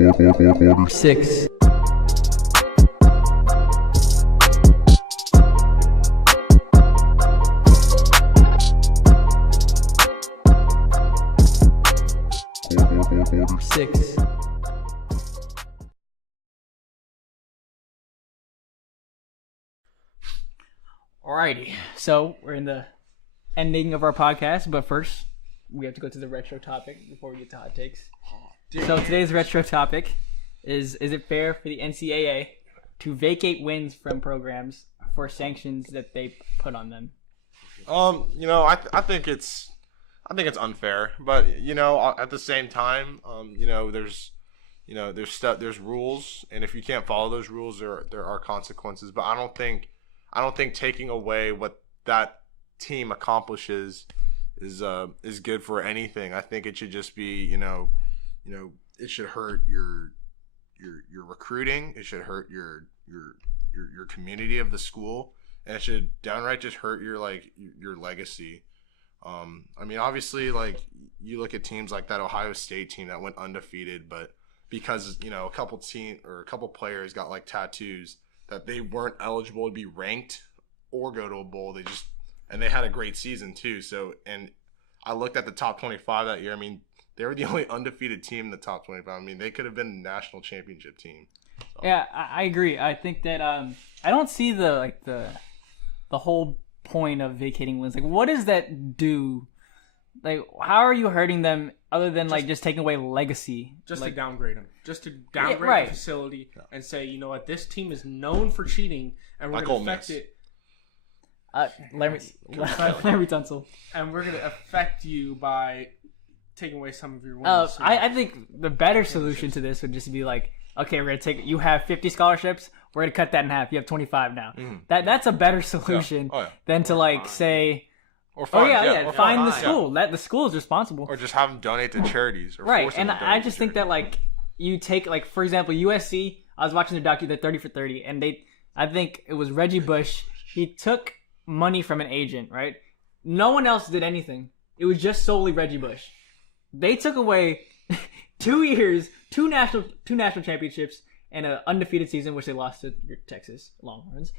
QTR6. Six. Alrighty, so we're in the ending of our podcast, but first we have to go to the retro topic before we get to hot takes. So today's retro topic is it fair for the NCAA to vacate wins from programs for sanctions that they put on them? I think it's unfair, but at the same time, there's rules, and if you can't follow those rules, there are consequences. But I don't think taking away what that team accomplishes is good for anything. I think it should just be, it should hurt your recruiting. It should hurt your community of the school, and it should downright just hurt your legacy. Obviously, you look at teams like that Ohio State team that went undefeated, but because a couple players got tattoos, that they weren't eligible to be ranked or go to a bowl. They had a great season too. So, and I looked at the top 25 that year. They were the only undefeated team in the top 25. They could have been a national championship team. So. Yeah, I agree. I think that I don't see the whole point of vacating wins. What does that do? How are you hurting them other than just taking away legacy? Just to downgrade them. Just to downgrade the facility and say, you know what, this team is known for cheating, and we're going to affect it. Larry Tunsil. And we're going to affect you by taking away some of your wins. I think the better solution to this would just be okay, we're going to take it. You have 50 scholarships. We're going to cut that in half. You have 25 now. That's a better solution than to say... Or fine, fine the school. The school is responsible. Or just have them donate to charities. Or right, and I just think that you take for example USC. I was watching the 30 for 30, and I think it was Reggie Bush. He took money from an agent, right? No one else did anything. It was just solely Reggie Bush. They took away 2 years, two national championships, and an undefeated season, which they lost to your Texas Longhorns.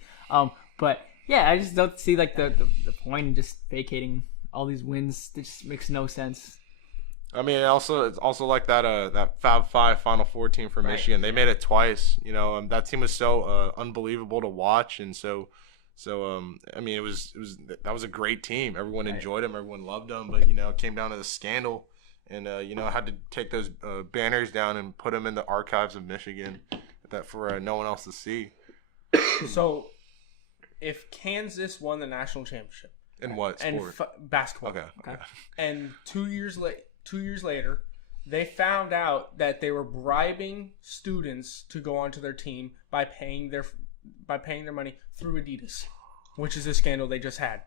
But yeah, I just don't see the point in just vacating all these wins. It just makes no sense. It's also like that Fab Five Final Four team for Michigan. They made it twice. That team was so unbelievable to watch, and that was a great team. Everyone enjoyed them. Everyone loved them. But it came down to the scandal, and I had to take those banners down and put them in the archives of Michigan, that for no one else to see. So, if Kansas won the national championship, in what sport? Basketball. Okay. And 2 years later, they found out that they were bribing students to go onto their team by paying their money through Adidas, which is a scandal they just had.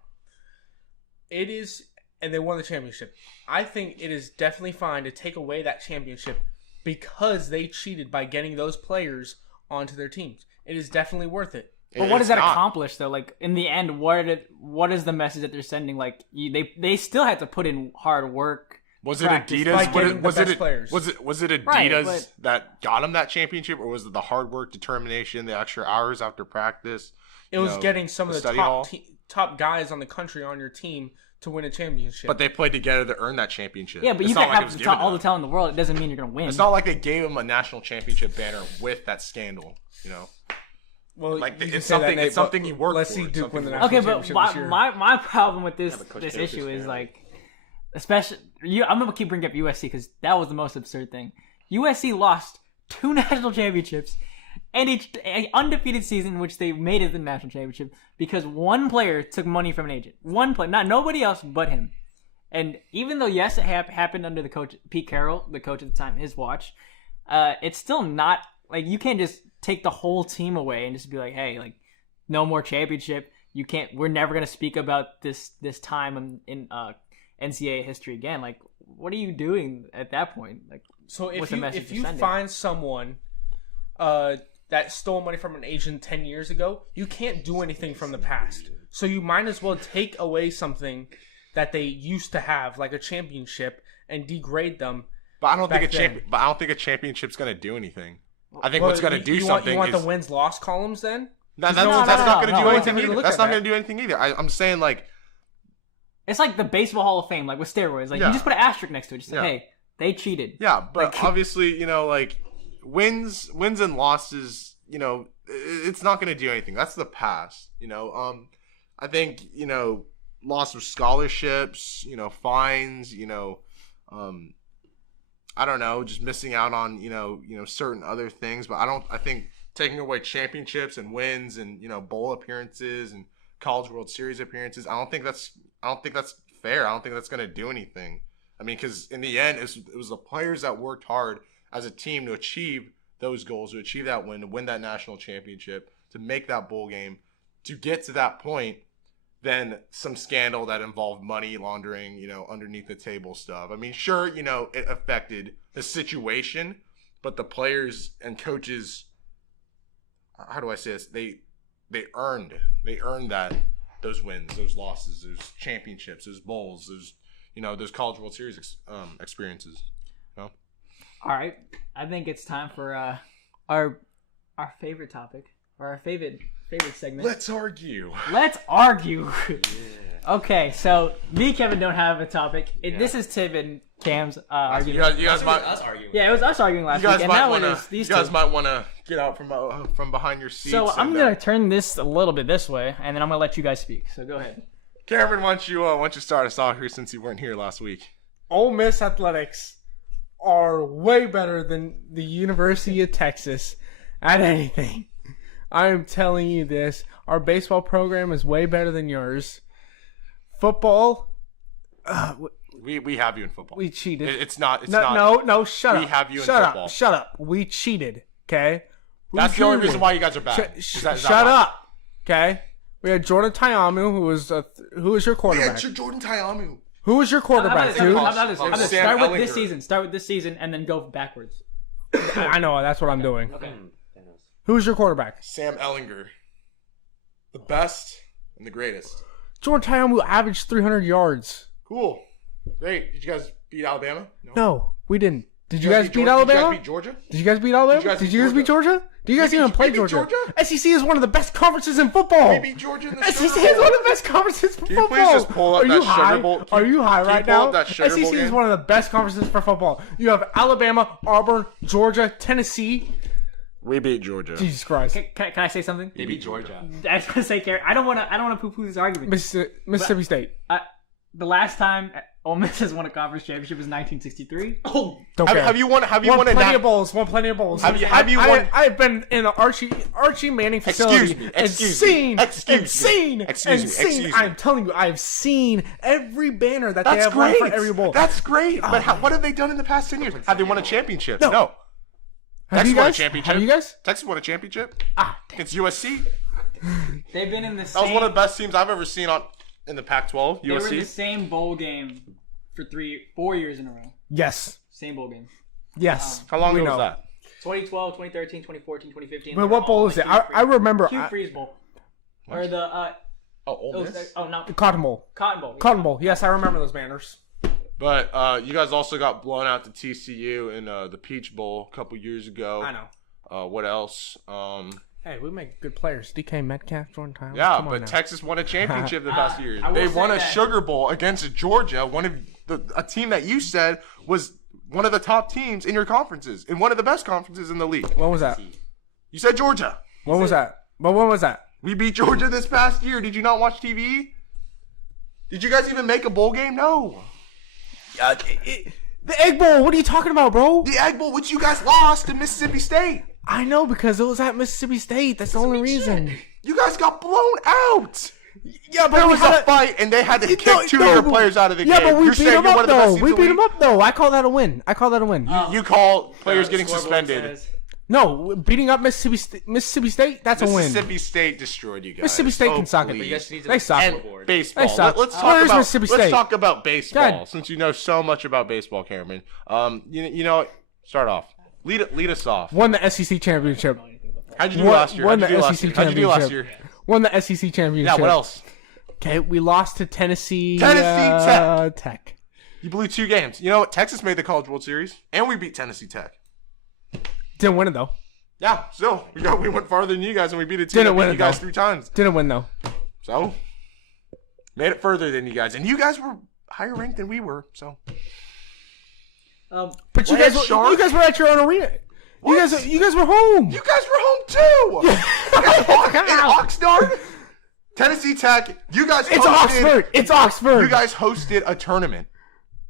It is, and they won the championship. I think it is definitely fine to take away that championship because they cheated by getting those players onto their teams. It is definitely worth it. But what does that accomplish, though? In the end, what is the message that they're sending? They still had to put in hard work. Was it Adidas? Was it Adidas but that got them that championship, or was it the hard work, determination, the extra hours after practice? It was getting some of the top guys on the country on your team to win a championship. But they played together to earn that championship. Yeah, but you can have all the talent in the world. It doesn't mean you're going to win. It's not like they gave them a national championship banner with that scandal. Well, it's something you work for. Let's see Duke win the national championship this year. my problem with this issue is especially I'm gonna keep bringing up USC because that was the most absurd thing. USC lost 2 national championships and an undefeated season, which they made it the national championship because one player took money from an agent. One player, not nobody else but him. And even though yes, it happened under the coach Pete Carroll, the coach at the time, his watch, it's still not you can't just take the whole team away and just be hey, no more championship. You can't. We're never gonna speak about this time in NCAA history again. What are you doing at that point? So if you find someone that stole money from an agent 10 years ago, you can't do anything from the past. So you might as well take away something that they used to have, like a championship, and degrade them But I don't back think then. But I don't think a championship's gonna do anything. I think Well, what's gonna do something. You want is, the wins loss columns then? that's No, not gonna no, do no, anything no, either. look That's at not that. gonna do anything either. I'm saying like. It's like the Baseball Hall of Fame, like with steroids. Like Yeah. you just put an asterisk next to it. Just say, Yeah. hey, they cheated. Yeah, but Like- obviously, like wins and losses, it's not going to do anything. That's the past, I think, loss of scholarships, fines, I don't know, just missing out on, certain other things, but I think taking away championships and wins and, bowl appearances and College World Series appearances, I don't think that's fair. I don't think that's going to do anything. I mean, because in the end, it was the players that worked hard as a team to achieve those goals, to achieve that win, to win that national championship, to make that bowl game, to get to that point, then some scandal that involved money laundering, underneath the table stuff. I mean, sure, it affected the situation, but the players and coaches, how do I say this? They earned those wins, those losses, those championships, those bowls, those College World Series experiences. All right, I think it's time for our favorite topic or our favorite segment. Let's argue. Let's argue. Okay, so me and Kevin don't have a topic. This is Tim and Cam's argument. You guys might Us arguing. Yeah, it was us arguing last You guys week, and might now want it to. is these You guys two. might want to get out from behind your seats. So I'm and, gonna turn this a little bit this way, and then I'm gonna let you guys speak. So go ahead. Cameron, why don't you start us off here since you weren't here last week? Ole Miss athletics are way better than the University of Texas at anything. I am telling you this. Our baseball program is way better than yours. Football, We have you in football. we cheated. It's not. Shut up. We have you in shut football. up. Shut up. We cheated. Okay. That's the only reason why you guys are bad. Shut up. Okay. We had Jordan Tayamu, who was your quarterback. Jordan Tayamu. Who was your quarterback, dude? How about this? Sam Start with Ellinger. this season. Start with this season, and then go backwards. I know. That's what I'm doing. Okay. Who was your quarterback? Sam Ellinger, the best and the greatest. Jordan Tayamu averaged 300 yards. Cool, great. Did you guys beat Alabama? No, we didn't. Did you guys beat Georgia? Alabama? Did you guys beat Georgia? Did you guys beat Alabama? Did you guys Did beat you guys beat Georgia? Do you guys We even beat- play we beat Georgia? Georgia? SEC is one of the best conferences in football. We beat Georgia in the SEC Sugar is Bowl. one of the best conferences for Can you football. please just pull up Are that you Sugar high? Bowl? Can Are you- you high can you right pull now? up that Sugar Bowl SEC is game? one of the best conferences for football. You have Alabama, Auburn, Georgia, Tennessee. We beat Georgia. Jesus Christ. Can I say something? They beat Georgia. I was gonna say, Carrie. I don't want to poo-poo this argument. Mississippi State. The last time Ole Miss has won a conference championship was 1963. Oh, Don't care. Have you won? Have you Won won a plenty of bowls. Won plenty of bowls. Have you won? I've been in an Archie Manning facility. Excuse me. I'm telling you, I've seen every banner that they That's have won great. for every bowl. That's great. But what have they done in the past 10 years? Have they won a championship? No. No. have Texas you won a guys? championship. Have you guys? Texas won a championship against USC. They've been in the That same. was one of the best teams I've ever seen in the Pac-12. They were in the USC. same bowl game for 4 years in a row. Yes. Same bowl game. Yes. How long We ago know. was that? 2012, 2013, 2014, 2015. But what bowl is it? I remember. Hugh Freeze Bowl. Or the Oh, Ole Miss. no, Cotton Bowl. Cotton Bowl. Cotton Bowl. Yes, I remember those banners. But you guys also got blown out to TCU in the Peach Bowl a couple years ago. I know. What else? Hey, we make good players. DK Metcalf, Jordan Tyler. Yeah, Come on but now. Texas won a championship the past years. I will They say won a that- Sugar Bowl against Georgia, a team that you said was one of the top teams in your conferences, in one of the best conferences in the league. When was that? You said Georgia. When was that? But when was that? We beat Georgia this past year. Did you not watch TV? Did you guys even make a bowl game? No. The Egg Bowl. What are you talking about, bro? The Egg Bowl, which you guys lost to Mississippi State. I know because it was at Mississippi State. That's the only reason. You guys got blown out. Yeah, but There we was had a fight, and they had to kick two of no, your players out of the yeah, game. but we You're beat saying them you're one up of the best though. teams We in the beat them league? up though. I call that a win. You call players getting Scoreboard suspended. says- No, beating up Mississippi State. That's a win. Mississippi State destroyed you guys. Mississippi State can suck it. please. you guys need to They suck. And baseball. They suck. Let's talk Where's about Mississippi let's State? talk about baseball God. since you know so much about baseball, Cameron. You know, start off. Lead us off. Won the SEC championship. How'd you do Won- last year? won How'd you the do last SEC year? How'd you do last championship. year? Won the SEC championship. Yeah. What else? Okay, we lost to Tennessee. Tennessee Tech. You blew 2 games. You know what? Texas made the College World Series, and we beat Tennessee Tech. Didn't win it though. Yeah, still we went farther than you guys, and we beat a team that beat you guys 3 times. Didn't win though. So made it further than you guys, and you guys were higher ranked than we were. So, but you guys were at your own arena. You guys were home. You guys were home too. In Oxnard, Tennessee Tech. You guys. It's Oxford. You guys hosted a tournament.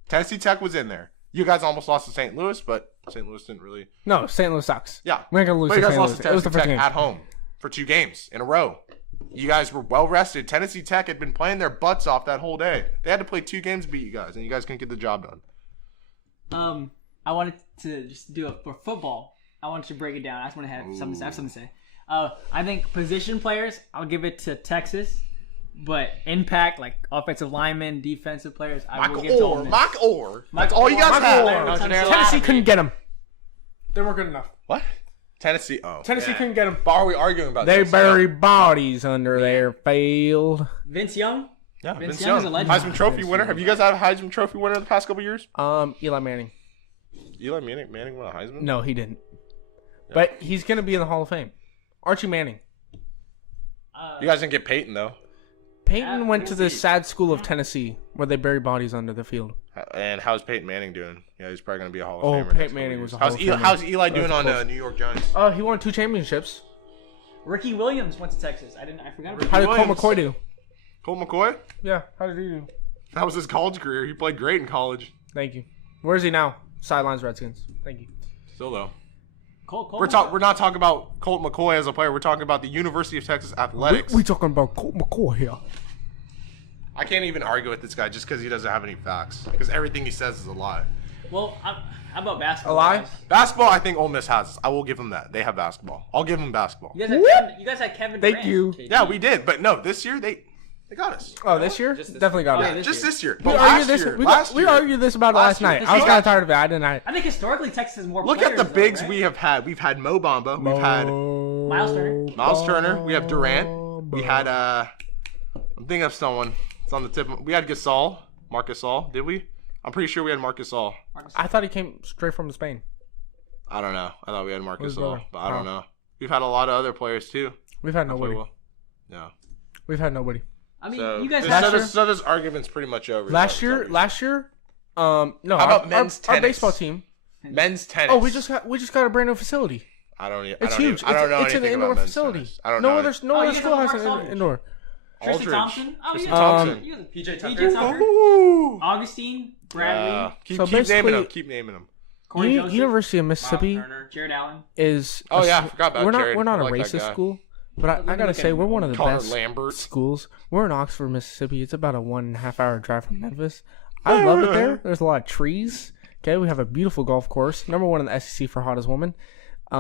Tennessee Tech was in there. You guys almost lost to St. Louis, but St. Louis didn't really. No, St. Louis sucks. Yeah, we're not gonna lose. But you guys lost to to Tennessee Tech at home for 2 games in a row. You guys were well rested. Tennessee Tech had been playing their butts off that whole day. They had to play 2 games to beat you guys, and you guys couldn't get the job done. I wanted to just do it for football. I wanted to break it down. I just want to have something to say. I think position players, I'll give it to Texas. But impact, like offensive linemen, defensive players, I will give to Ole Miss. Mike Orr. That's all you guys have. Tennessee couldn't get him. They weren't good enough. What? Tennessee. Oh, Tennessee couldn't get him. Why are we arguing about They this? bury bodies under their field. Vince Young? Yeah, Vince Vince Young is Young. a legend. Heisman Trophy winner. Have you guys had a Heisman Trophy winner in the past couple years? Eli Manning. Eli Manning won a Heisman? No, he didn't. Yeah. But he's gonna be in the Hall of Fame. Archie Manning. You guys didn't get Peyton though. Peyton went to the sad school of Tennessee where they bury bodies under the field. And how's Peyton Manning doing? Yeah, he's probably going to be a Hall of Famer. Oh, Peyton Manning was a Hall of Famer. How's Eli doing on New York Giants? He won 2 championships. Ricky Williams went to Texas. I forgot about How did Williams. Colt McCoy do? Colt McCoy? Yeah, how did he do? That was his college career. He played great in college. Thank you. Where is he now? Sidelines Redskins. Thank you. Still though. Colt We're not talking about Colt McCoy as a player. We're talking about the University of Texas Athletics. We talking about Colt McCoy here. I can't even argue with this guy just because he doesn't have any facts. Because everything he says is a lie. Well, how about basketball? A lie? Guys? Basketball, I think Ole Miss has. I will give them that. They have basketball. I'll give them basketball. You guys had Kevin Durant. Thank you. Yeah, we did. But no, this year they got us. Oh, this year? Definitely got it. This year. We But argued this about last night. I was kind of tired of it. I didn't. I think historically Texas has more Look players. at the bigs right? we have had. We've had Mo Bamba. We've had Miles Turner. We have Durant. We had I'm thinking of someone. It's on the tip. We had Marc Gasol. Did we? I'm pretty sure we had Marc Gasol. I thought he came straight from Spain. I don't know. I thought we had Marc Who's Gasol, brother? but I don't know. We've had a lot of other players too. We've had nobody. Well. No. We've had nobody. I mean, So, you guys so this argument's pretty much over. Last year, no. How about men's our tennis? baseball team. Men's tennis. Oh, we just got a brand new facility. It's huge. I don't know It's an anything indoor about men's facility. tennis. I don't no know. other you school guys has have an indoor. Tristan Aldridge. Thompson. Oh, Tristan yeah. Thompson. PJ PJ Tucker. Ooh. Augustine. Bradley. Keep So naming basically- them. Keep naming them. Corey Joseph. University of Miles Mississippi Turner. Jared Allen. is. Oh, yeah, I forgot about Jared. We're not I a like that racist guy. school, but I gotta say we're one of the Connor best Lambert. schools. We're in Oxford, Mississippi. It's about a 1.5 hour drive from Memphis. I love it there. There's a lot of trees. Okay, we have a beautiful golf course. Number 1 in the SEC for hottest woman. If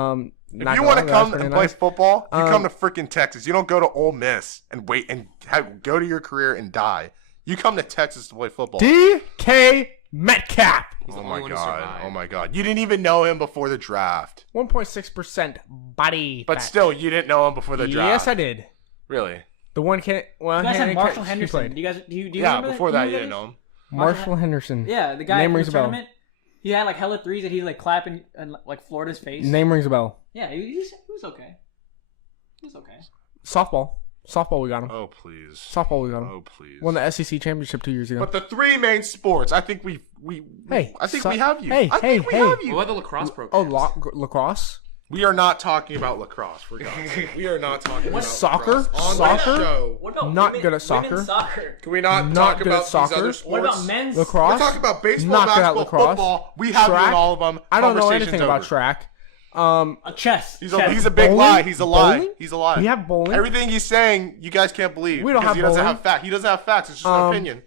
you want to come and play football, you come to freaking Texas. You don't go to Ole Miss and wait and go to your career and die. You come to Texas to play football. DK Metcalf. Oh my god! You didn't even know him before the draft. 1.6% body. But fat. still, you didn't know him before the draft. Yes, I did. Really? The one can. Well, You guys had Marshall he Henderson. played. Do you Yeah. remember Before that? that, You you know didn't know him. Marshall Henderson. Yeah, the guy Name in rings the a bell. tournament. He had like hella threes that he like clapping and like Florida's face. Name rings a bell. Yeah, he was okay. He was okay. Softball, we got him. Oh please. Softball, we got him. Oh please. Won the SEC championship 2 years ago. But the 3 main sports, I think we Hey, I think so- we have you. hey, I think hey, we have you. What about the lacrosse Oh, program? lacrosse? We are not talking about lacrosse. For God's sake. We are not talking about Soccer? lacrosse on Soccer? this show. What about Not good at soccer. Women's soccer? Can we not Not talk good about at soccer. these other sports? What about men's Lacrosse? We're talking about baseball, Not good at basketball, lacrosse. football. We have you Track? in all of them. I don't know Conversation's anything about over. track. Chess. He's Chess. a big Bowling? lie. He's a lie. Bowling? He's a lie. We have bowling. Everything he's saying, you guys can't believe. We don't because have he doesn't bowling. have facts. He doesn't have facts. It's just an opinion.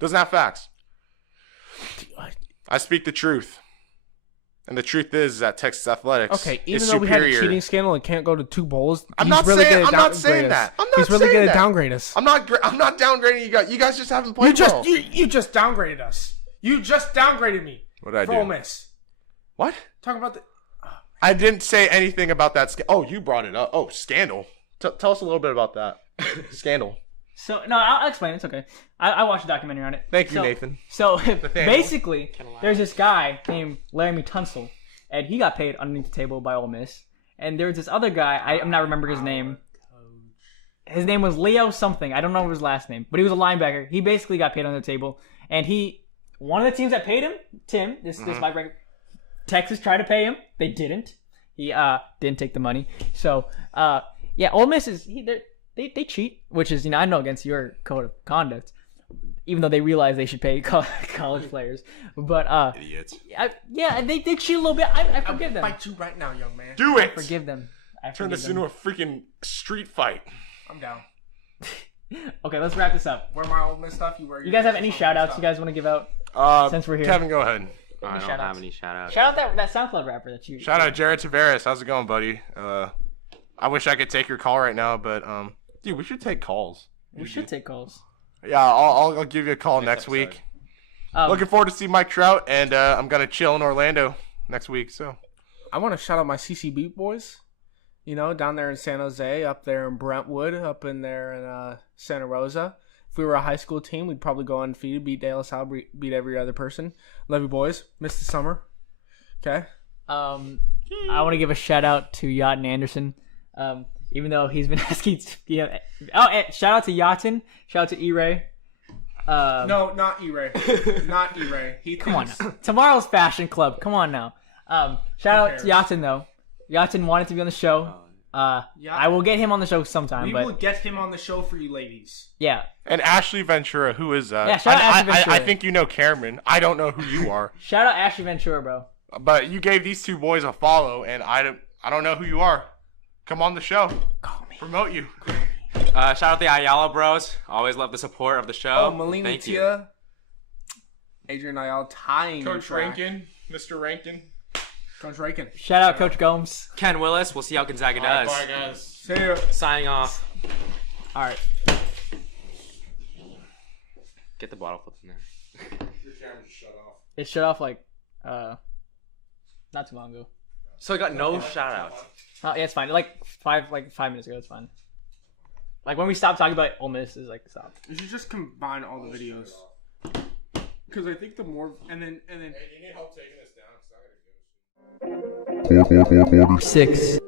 Doesn't have facts. I speak the truth. And the truth is that Texas Athletics Okay, is even though we had a superior. cheating scandal and can't go to 2 bowls, I'm he's not really saying- good at I'm not downgrade saying us. that. I'm not He's really saying good at that. downgrade us. I'm not downgrading you guys. You guys just haven't played well. You just downgraded us. You just downgraded me. What did I for do? Ole Miss. What? Talk about the. I didn't say anything about that. Oh, you brought it up. Oh, scandal. Tell us a little bit about that. Scandal. So no, I'll explain. It's okay. I watched a documentary on it. Thank you, Nathan. So basically, there's this guy named Laramie Tunsil, and he got paid underneath the table by Ole Miss. And there's this other guy. I'm not remembering his name. His name was Leo something. I don't know his last name, but he was a linebacker. He basically got paid under the table, and one of the teams that paid him, Tim, this linebacker, Texas tried to pay him. They didn't. He didn't take the money. So Ole Miss is they cheat, which is I know against your code of conduct, even though they realize they should pay college players. But idiots. They cheat a little bit. I forgive them. I'll fight you right now, young man. Do it. Forgive them. Turn this into a freaking street fight. I'm down. Okay, let's wrap this up. Wear my Ole Miss stuff. You guys have any shout outs you guys want to give out since we're here? Kevin, go ahead. I don't have any shout outs. Shout out that SoundCloud rapper that you. Shout out Jared Tavares. How's it going, buddy? I wish I could take your call right now, but dude, we should take calls. We should take calls. Yeah, I'll give you a call next week. Looking forward to see Mike Trout, and I'm gonna chill in Orlando next week. So I want to shout out my CCB boys. Down there in San Jose, up there in Brentwood, up in there in Santa Rosa. If we were a high school team, we'd probably go undefeated, beat De La Salle, beat every other person. Love you, boys. Miss the summer. Okay. I want to give a shout out to Yachten Anderson. Even though he's been asking, shout out to Yachten. Shout out to E-Ray. No, not E-Ray. Not E-Ray. Come on now. Tomorrow's Fashion Club. Come on now. Shout out to Yachten though. Yachten wanted to be on the show. I will get him on the show sometime. We will get him on the show for you ladies. Yeah. And Ashley Ventura, who is yeah, shout out Ashley Ventura. I think you know Cameron. I don't know who you are. Shout out Ashley Ventura, bro. But you gave these two boys a follow, and I don't know who you are. Come on the show. Call me. Promote you. Shout out the Ayala Bros. Always love the support of the show. Oh, Melina Thank Tia, Adrian Ayala, tying Coach Rankin, Mr. Rankin. Coach Rankin. Shout out Coach Gomes. Ken Willis. We'll see how Gonzaga does. Bye, guys. See ya. Signing off. All right. Get the bottle flip in there. Your camera just shut off. It shut off like not too long ago. So I got no shout outs. Oh yeah, it's fine. Like 5 minutes ago, it's fine. Like when we stopped talking about Ole Miss, is like stop. You should just combine all the videos. Because I think the more and then. Hey, do you need help taking this down? 'Cause I gotta go. 6